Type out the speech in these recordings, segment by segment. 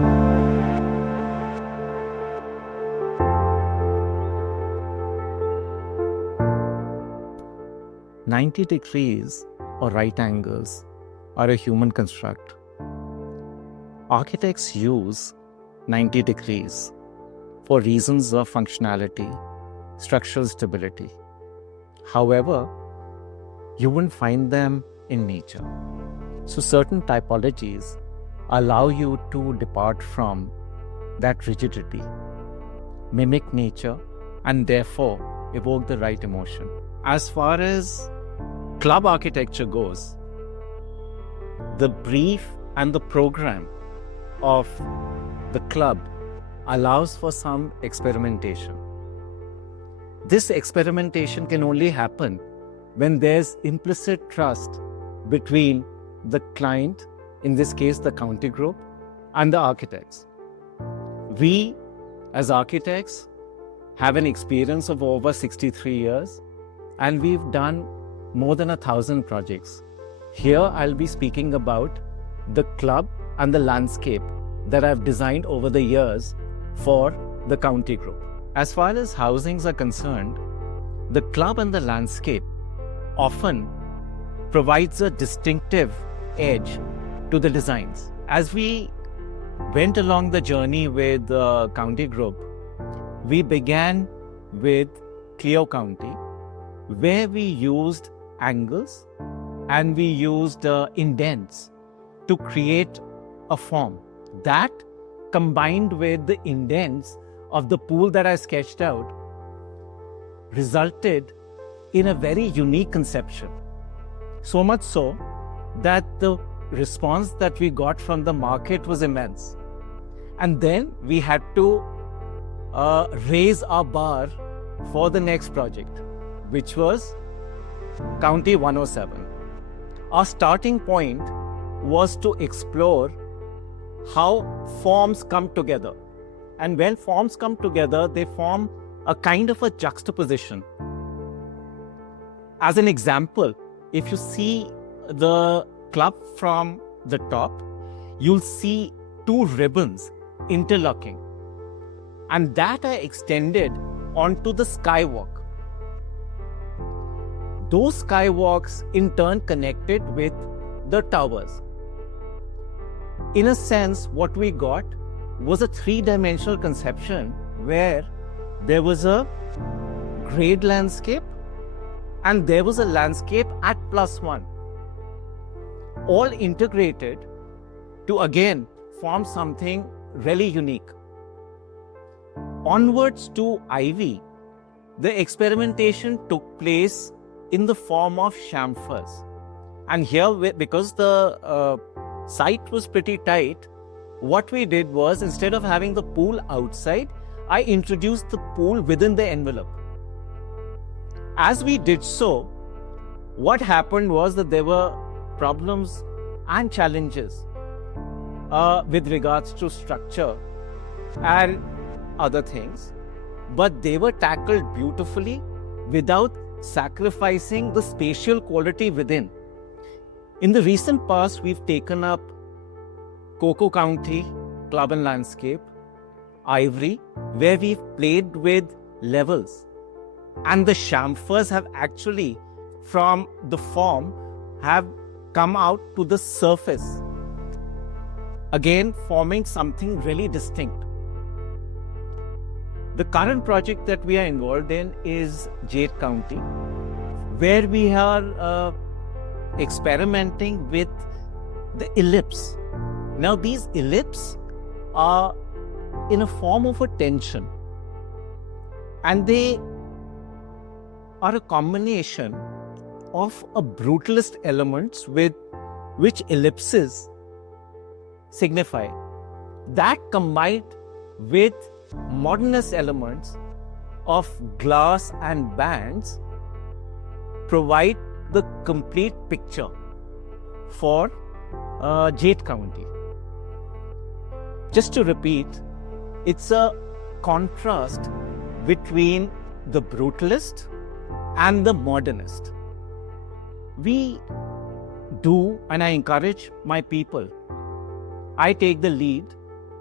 "90 degrees or right angles are a human construct. Architects use 90 degrees for reasons of functionality, structural stability. However, you wouldn't find them in nature. So certain typologies allow you to depart from that rigidity, mimic nature, and therefore evoke the right emotion." As far as club architecture goes, the brief and the program of the club allows for some experimentation. This experimentation can only happen when there's implicit trust between the client, in this case the county group, and the architects. We, as architects, have an experience of over 63 years, and we've done more than 1,000 projects. Here I'll be speaking about the club and the landscape that I've designed over the years for the county group. As far as housings are concerned, the club and the landscape often provides a distinctive edge to the designs. As we went along the journey with the county group, we began with Clio County, where we used angles and we used indents to create a form. That, combined with the indents of the pool that I sketched out, resulted in a very unique conception. So much so that the response that we got from the market was immense. And then we had to raise our bar for the next project, which was County 107. Our starting point was to explore how forms come together. And when forms come together, they form a kind of a juxtaposition. As an example, if you see the club from the top, you'll see two ribbons interlocking. And that I extended onto the skywalk. Those skywalks in turn connected with the towers. In a sense, what we got was a three-dimensional conception where there was a grade landscape and there was a landscape at +1, all integrated to again form something really unique. Onwards to Ivy, the experimentation took place in the form of chamfers. And here, because the site was pretty tight, what we did was, instead of having the pool outside, I introduced the pool within the envelope. As we did so, what happened was that there were problems and challenges with regards to structure and other things, but they were tackled beautifully without sacrificing the spatial quality within. In the recent past, we've taken up Coco County Club and Landscape, Ivory, where we've played with levels. And the chamfers have actually, from the form, have come out to the surface, again forming something really distinct. The current project that we are involved in is Jade County, where we are experimenting with the ellipse. Now, these ellipses are in a form of a tension, and they are a combination of a brutalist elements with which ellipses signify. That combined with modernist elements of glass and bands provide the complete picture for Jade County. Just to repeat, it's a contrast between the brutalist and the modernist. We do, and I encourage my people, I take the lead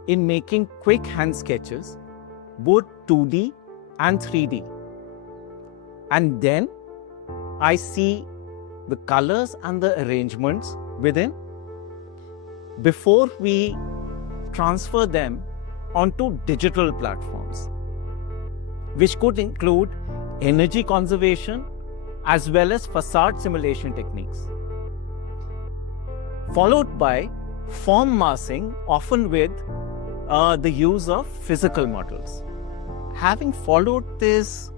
in making quick hand sketches, both 2D and 3D. And then I see the colors and the arrangements within before we transfer them onto digital platforms, which could include energy conservation as well as facade simulation techniques, followed by form massing, often with the use of physical models. Having followed this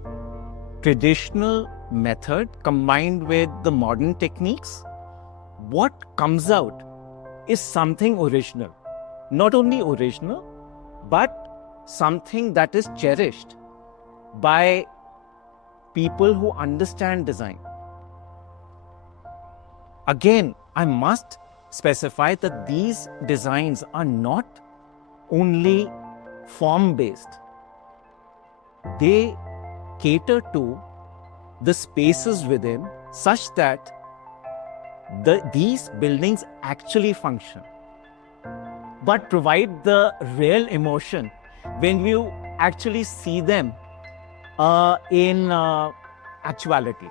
traditional method combined with the modern techniques, what comes out is something original. Not only original, but something that is cherished by people who understand design. Again, I must specify that these designs are not only form-based. They cater to the spaces within such that these buildings actually function, but provide the real emotion when you actually see them in actuality.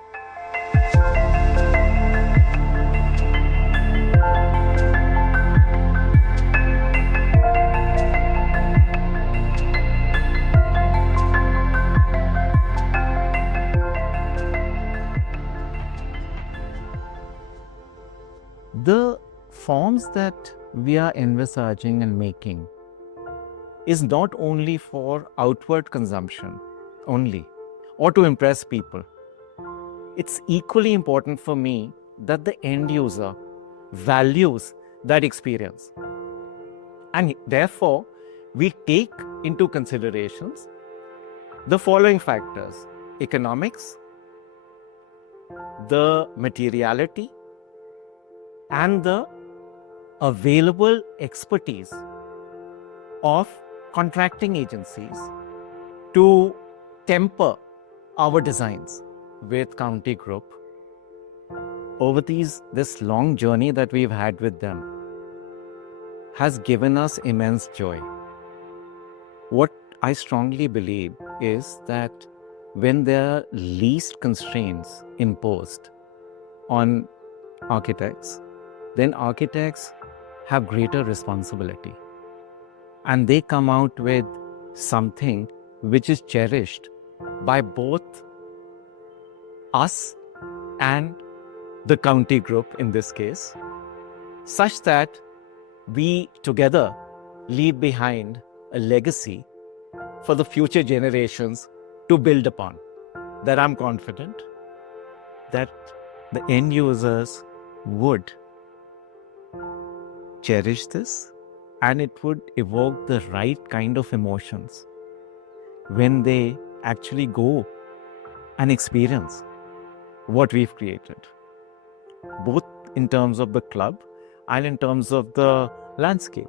The forms that we are envisaging and making is not only for outward consumption only or to impress people. It's equally important for me that the end user values that experience. And therefore, we take into considerations the following factors: economics, the materiality, and the available expertise of contracting agencies to temper our designs with County Group. Over this long journey that we've had with them has given us immense joy. What I strongly believe is that when there are least constraints imposed on architects, then architects have greater responsibility, and they come out with something which is cherished by both us and the County Group in this case, such that we together leave behind a legacy for the future generations to build upon. That I'm confident that the end users would cherish this, and it would evoke the right kind of emotions when they actually go and experience what we've created, both in terms of the club and in terms of the landscape.